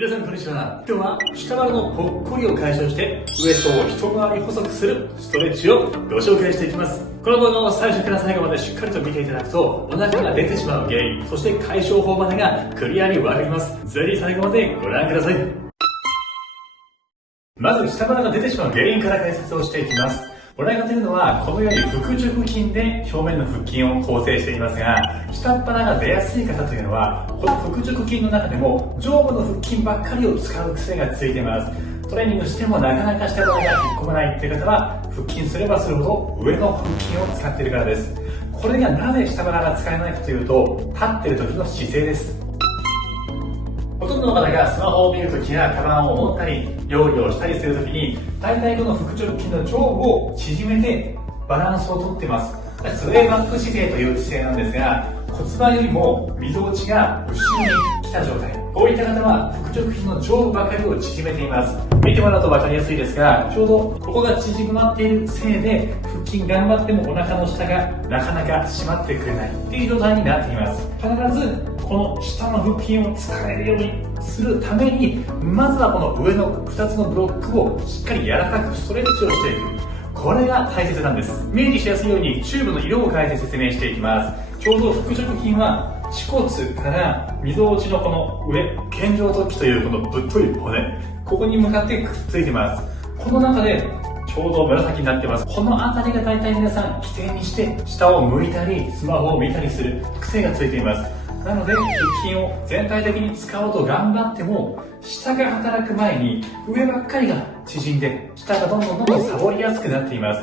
皆さんこんにちは。今日は下腹のぽっこりを解消してウエストを一回り細くするストレッチをご紹介していきます。この動画を最初から最後までしっかりと見ていただくとお腹が出てしまう原因、そして解消法までがクリアにわかります。ぜひ最後までご覧ください。まず下腹が出てしまう原因から解説をしていきます。お腹が出るのはこのように腹直筋で表面の腹筋を構成していますが、下っ腹が出やすい方というのはこの腹直筋の中でも上部の腹筋ばっかりを使う癖がついています。トレーニングしてもなかなか下腹が引っ込まないという方は腹筋すればするほど上の腹筋を使っているからです。これがなぜ下腹が使えないかというと、立っている時の姿勢です。ほとんどの方がスマホを見るときやカバンを持ったり料理をしたりするときに大体この腹直筋の上部を縮めてバランスをとっています。スウェーバック姿勢という姿勢なんですが、骨盤よりもみぞおちが後ろに来た状態、こういった方は腹直筋の上部ばかりを縮めています。見てもらうと分かりやすいですが、ちょうどここが縮まっているせいで腹筋頑張ってもお腹の下がなかなか締まってくれないっていう状態になっています。必ずこの下の腹筋を使えるようにするために、まずはこの上の2つのブロックをしっかり柔らかくストレッチをしていく、これが大切なんです。イメージしやすいようにチューブの色を変えて説明していきます。ちょうど腹直筋は恥骨からみぞおちのこの上、健常突起というこのぶっとい骨、ここに向かってくっついてます。この中でちょうど紫になってます。この辺りが大体皆さん規定にして下を向いたりスマホを見たりする癖がついています。なので腹筋を全体的に使おうと頑張っても下が働く前に上ばっかりが縮んで下がどんどんサボりやすくなっています。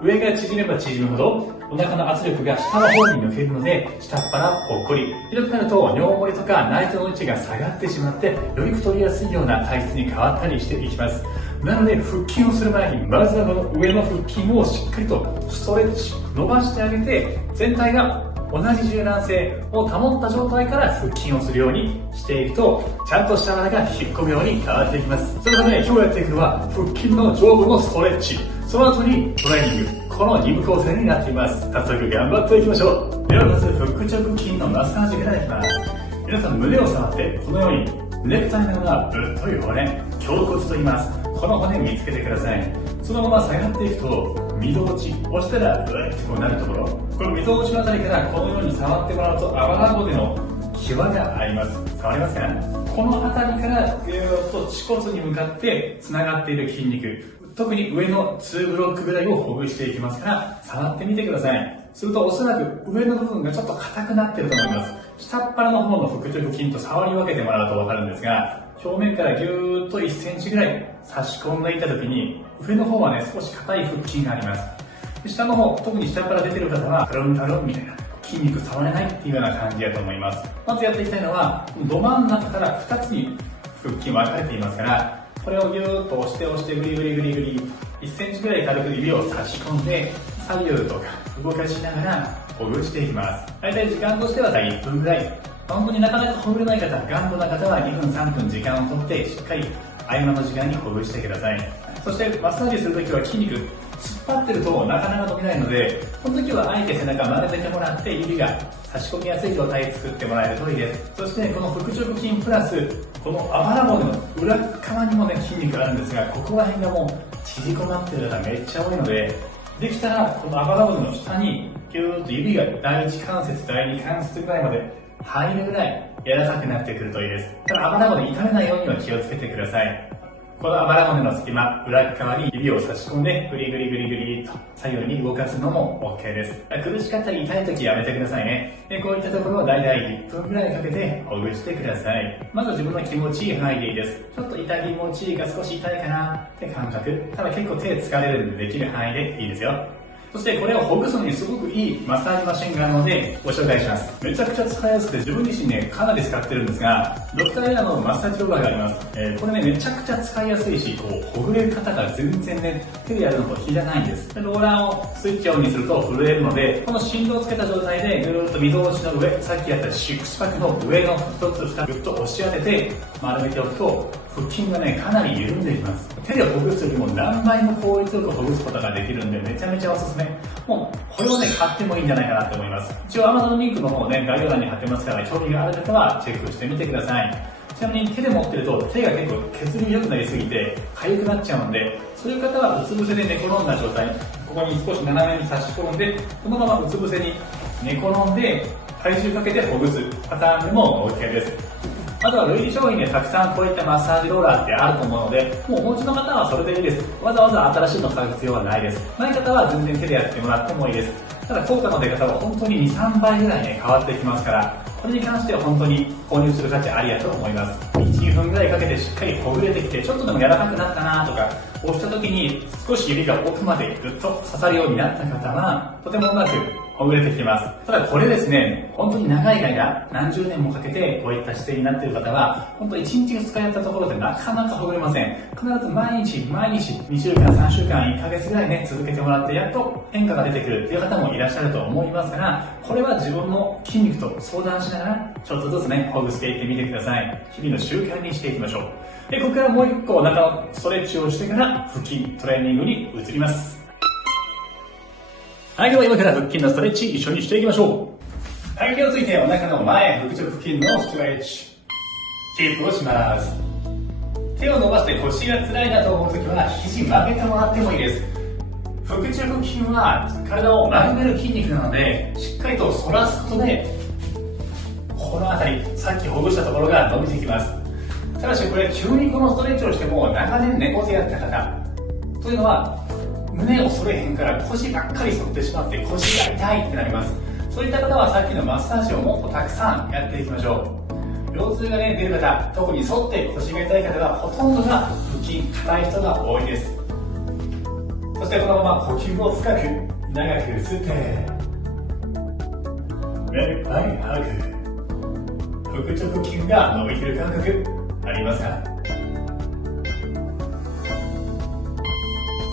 上が縮めば縮むほどお腹の圧力が下の方に抜けるので下っ腹ぽっこり、ひどくなると尿漏れとか内臓の位置が下がってしまってより太りやすいような体質に変わったりしていきます。なので腹筋をする前にまずはこの上の腹筋をしっかりとストレッチ伸ばしてあげて、全体が同じ柔軟性を保った状態から腹筋をするようにしていくと、ちゃんと下腹が引っ込むように変わっていきます。そのため今日やっていくのは腹筋の上部のストレッチ、その後にトレーニング、この2部構成になっています。早速頑張っていきましょう。ではまず腹直筋のマッサージからいきます。皆さん胸を触ってこのようにネクタイのようなぶっとい骨、胸骨と言います。この骨見つけてください。そのまま下がっていくとみぞおち、押したらうえっとなるところ、このみぞおちのあたりからこのように触ってもらうとあばら骨の際があります。触りますか？このあたりからぐーっと恥骨に向かってつながっている筋肉、特に上の2ブロックぐらいをほぐしていきますから触ってみてください。するとおそらく上の部分がちょっと硬くなっていると思います。下っ腹の方の腹直筋と触り分けてもらうと分かるんですが、表面からぎゅーっと1センチぐらい差し込んでいた時に上の方はね少し硬い腹筋があります。下の方、特に下から出てる方はタロンタロンみたいな筋肉触れないっていうような感じだと思います。まずやっていきたいのはど真ん中から2つに腹筋分かれていますから、これをぎゅーっと押してグリグリグリグリ1センチぐらい軽く指を差し込んで左右とか動かしながらほぐしていきます。大体時間としては1分ぐらい。本当になかなかほぐれない方、頑固な方は2分3分時間をとってしっかり合間の時間にほぐしてください。そしてマッサージするときは筋肉突っ張ってるとなかなか伸びないので、この時はあえて背中丸めてもらって指が差し込みやすい状態を作ってもらえるといいです。そしてこの腹直筋プラスこのあばら骨の裏側にもね筋肉があるんですが、ここら辺がもう縮こまってる方めっちゃ多いので、できたらこのあばら骨の下にギューッと指が第1関節第2関節ぐらいまで入るぐらい柔らかくなってくるといいです。ただあばら骨痛めないようには気をつけてください。このあばら骨の隙間、裏側に指を差し込んでグリグリグリグリと左右に動かすのも OK です。苦しかったり痛い時やめてくださいね。でこういったところをだいたい1分ぐらいかけてほぐしてください。まず自分の気持ちいい範囲でいいです。ちょっと痛気持ちいいが少し痛いかなって感覚、ただ結構手疲れるんでできる範囲でいいですよ。そしてこれをほぐすのにすごくいいマッサージマシンがあるのでご紹介します。めちゃくちゃ使いやすくて自分自身ねかなり使ってるんですが、ドクターエアのマッサージ動画があります。これねめちゃくちゃ使いやすいし、こうほぐれ方が全然ね手でやるのと比じゃないんです。ローラーをスイッチオンにすると震えるので、この振動をつけた状態でぐーっとみぞおちの上、さっきやったシックスパックの上の1つ2つぐっと押し当てて丸めておくと腹筋がねかなり緩んでいます。手でほぐすよりも何倍も効率よくほぐすことができるんでめちゃめちゃおすすめ。もうこれをね買ってもいいんじゃないかなと思います。一応 Amazon リンクの方ね概要欄に貼ってますから、興味がある方はチェックしてみてください。ちなみに手で持ってると手が結構血流良くなりすぎて痒くなっちゃうので、そういう方はうつ伏せで寝転んだ状態、ここに少し斜めに差し込んで、このままうつ伏せに寝転んで体重かけてほぐすパターンでも OK です。あとは類似商品でたくさんこういったマッサージローラーってあると思うので、もうお持ちの方はそれでいいです。わざわざ新しいのを買う必要はないです。ない方は全然手でやってもらってもいいです。ただ効果の出方は本当に2、3倍ぐらいね変わってきますから、これに関しては本当に購入する価値ありやと思います。1、2分ぐらいかけてしっかりほぐれてきて、ちょっとでも柔らかくなったなとか、押した時に少し指が奥までぐっと刺さるようになった方は、とてもうまくほぐれてきています。ただこれですね、本当に長い間、何十年もかけてこういった姿勢になっている方は、本当1日2日やったところでなかなかほぐれません。必ず毎日2週間、3週間、1ヶ月ぐらいね、続けてもらってやっと変化が出てくるっていう方もいらっしゃると思いますから、これは自分の筋肉と相談しながら、ちょっとずつね、ほぐしていってみてください。日々の習慣にしていきましょう。で、ここからもう一個お腹のストレッチをしてから腹筋トレーニングに移ります。はい、では今から腹筋のストレッチ一緒にしていきましょう。はい、気をついてお腹の前、腹直筋のストレッチ。キープをします。手を伸ばして腰が辛いなと思うときは肘曲げてもらってもいいです。腹直筋は体を丸める筋肉なので、しっかりと反らすことで、この辺り、さっきほぐしたところが伸びてきます。ただしこれ急にこのストレッチをしても長年猫背やった方というのは、胸を反れへんから腰ばっかり反ってしまって腰が痛いってなります。そういった方はさっきのマッサージをもっとたくさんやっていきましょう。腰痛がね出る方、特に反って腰が痛い方はほとんどが腹筋硬い人が多いです。そしてこのまま呼吸を深く長く吸って目いっぱい吐く。腹直筋が伸びてる感覚ありますか？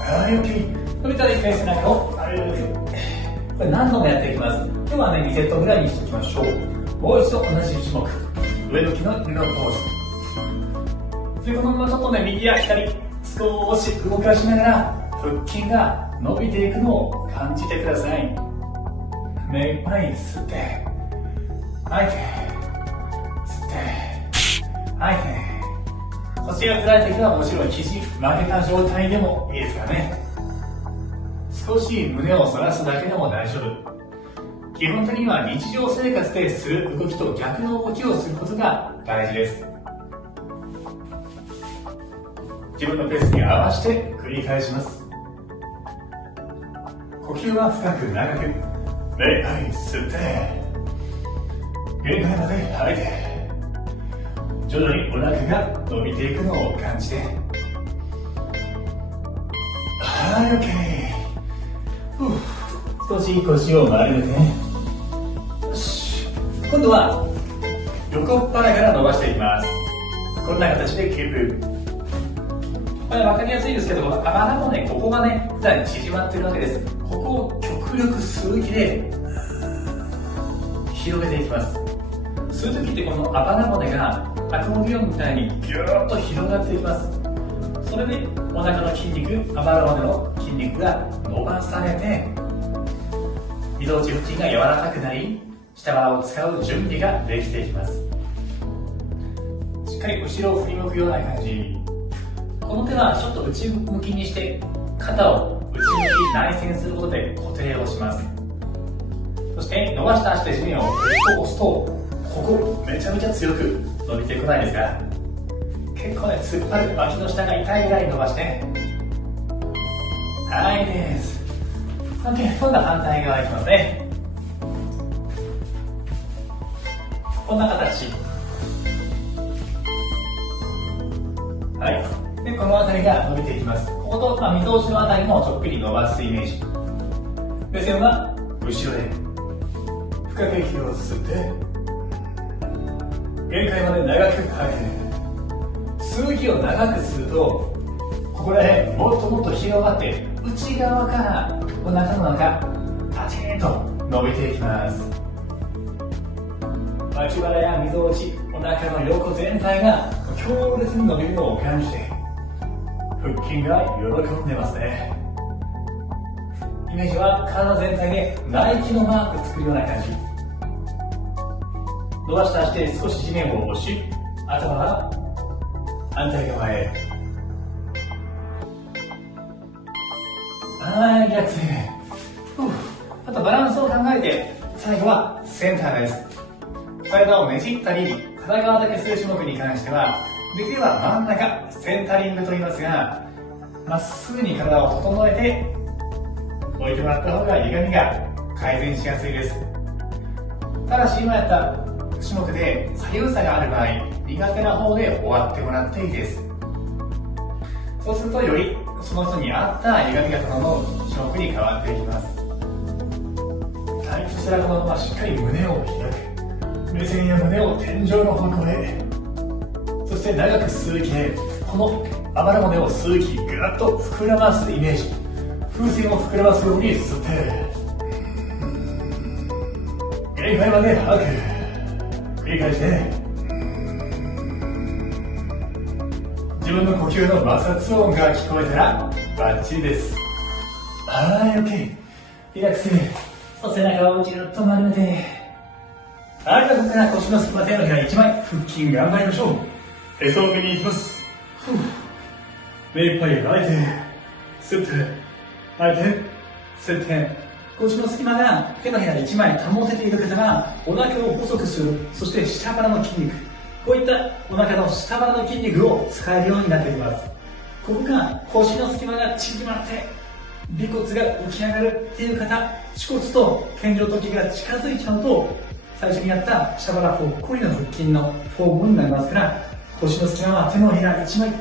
はい、OK。伸びたら一回背中を歩く。これ何度もやっていきます。今日はね、2セットぐらいにしておきましょう。もう一度同じ種目。上向きの布ポーズ。で、このままちょっとね、右や左、少し動かしながら、腹筋が伸びていくのを感じてください。目いっぱい吸って、吐いて、吸って、吐いて。腰が辛い時はもちろん肘曲げた状態でもいいですからね。少し胸を反らすだけでも大丈夫。基本的には日常生活でする動きと逆の動きをすることが大事です。自分のペースに合わせて繰り返します。呼吸は深く長く、目いっぱい吸って限界まで吐いて、徐々にお腹が伸びていくのを感じて、はい、OK。少し腰を丸めて、よし。今度は横っ腹から伸ばしていきます。こんな形でキープ。これ分かりやすいですけど、このあばらもね、ここがね、普段縮まってるわけです。ここを極力吸う息で広げていきます。吸う時ってこのあばら骨がアコーディオンみたいにギューッと広がっていきます。それでお腹の筋肉、あばら骨の筋肉が伸ばされて、みぞおち付近が柔らかくなり、下腹を使う準備ができていきます。しっかり後ろを振り向くような感じ。この手はちょっと内向きにして肩を内向き内旋することで固定をします。そして伸ばした足で地面をぐっと押すと、ここめちゃめちゃ強く伸びてこないですか？結構ね、突っ張る脇の下が痛いぐらい伸ばして、はいです。 OK。 今度は反対側いきますね。こんな形。はい。で、この辺りが伸びていきます。ここと、みぞおちの辺りもちょっぴり伸ばすイメージ。目線は後ろで深く息を吸って限界まで長く吐く。吸う息を長く吸うと、ここら辺もっともっと広がって内側からお腹の中パチンと伸びていきます。脇腹やみぞおち、お腹の横全体が強烈に伸びるのを感じて、腹筋が喜んでますね。イメージは体全体でナイキのマーク作るような感じ。伸ばした足で少し地面を押し、頭は反対側へ。はい、リラックス。あとバランスを考えて、最後はセンターです。体をねじったり、片側だけする種目に関しては、できれば真ん中、センタリングと言いますが、まっすぐに体を整えて置いてもらった方が歪みが改善しやすいです。ただし今やった種目で左右差がある場合、苦手な方で終わってもらっていいです。そうするとよりその人に合った歪みが整う種目に変わっていきます。はい、そしたらこのまましっかり胸を開く。目線や胸を天井の方向へ。そして長く吸う息で、このあばら骨を吸う息、ぐっと膨らますイメージ。風船を膨らますように吸って、限界まで吐く。繰り返して、自分の呼吸の摩擦音が聞こえたらバッチリです。はい、OK。リラックス。背中をぎゅっと丸めて。はい、ここから腰の隙間、手のひら1枚、腹筋頑張りましょう。へそを上に行きます。目いっぱい吐いて、吸って、吐いて、吸って。腰の隙間が手のひら1枚保てている方は、お腹を細くする、そして下腹の筋肉。こういったお腹の下腹の筋肉を使えるようになっていきます。ここが腰の隙間が縮まって、尾骨が浮き上がるっていう方、恥骨と天井突起が近づいちゃうと、最初にやった下腹ぽっこりの腹筋のフォームになりますから、腰の隙間は手のひら1枚。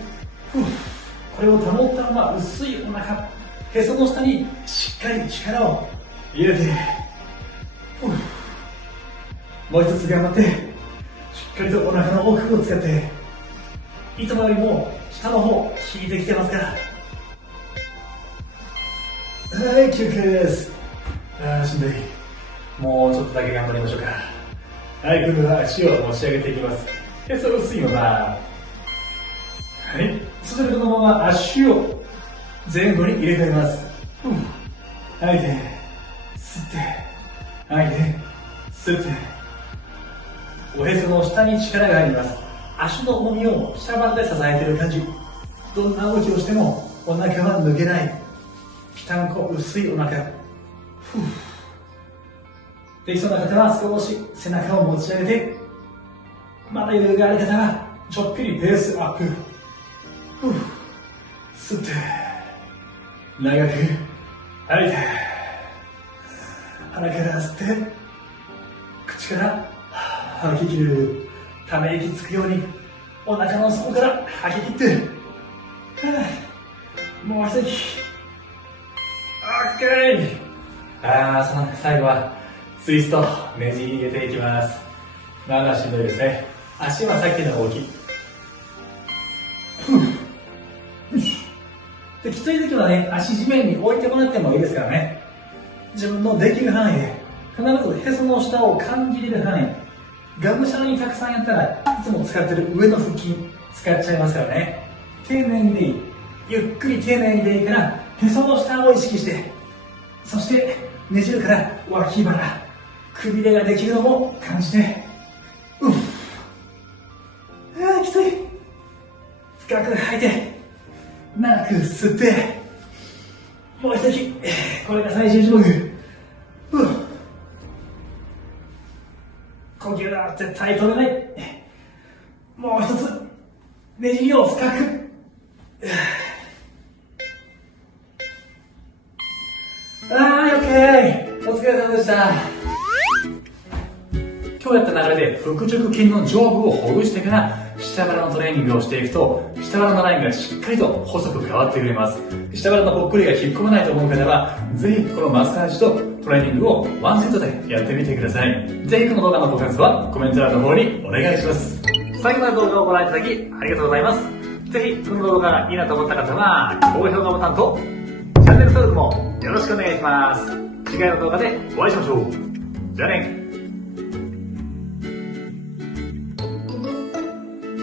これを保ったまま薄いお腹、へその下にしっかり力を入れて、もう一つ頑張って、しっかりとお腹の奥を使って、いつもよりも下の方、効いてきてますから。はい、休憩です。しんどい。もうちょっとだけ頑張りましょうか。はい、今度は足を持ち上げていきます。へそ薄いまま。はい、そしてこのまま足を前後に入れていきます。吐いて、吸って、吐いて、吸って。おへその下に力が入ります。足の重みを下腹で支えている感じ。どんな動きをしてもお腹は抜けない。ぴたんこ薄いお腹。できそうな方は少し背中を持ち上げて、まだ余裕がある方はちょっぴりペースアップ。吸って、長く吐いて、鼻から吸って、口から吐き切る。ため息つくようにお腹の底から吐き切って、もう一息。OK。その最後はツイスト、ねじり入れていきます。まだしんどいですね。足はさっきの動き。で、きつい時はね、足地面に置いてもらってもいいですからね。自分のできる範囲で、必ずへその下を感じれる範囲。がむしゃらにたくさんやったら、いつも使ってる上の腹筋使っちゃいますからね。丁寧にでいい。ゆっくり丁寧にでいいから、へその下を意識して、そしてねじるから脇腹、くびれができるのも感じて、きつい。深く吐いて、長く吸って、もう一息。これが最終種目。呼吸が絶対取れない。もう一つ、ねじりを深く。オッケー。お疲れ様でした。今日やった流れで腹直筋の上部をほぐしてから下腹のトレーニングをしていくと、下腹のラインがしっかりと細く変わってくれます。下腹のぽっこりが引っ込まないと思う方は、ぜひこのマッサージとトレーニングをワンセットでやってみてください。ぜひこの動画のご感想はコメント欄の方にお願いします。最後まで動画をご覧いただきありがとうございます。ぜひこの動画がいいなと思った方は高評価ボタンとチャンネル登録もよろしくお願いします。次回の動画でお会いしましょう。じゃあね。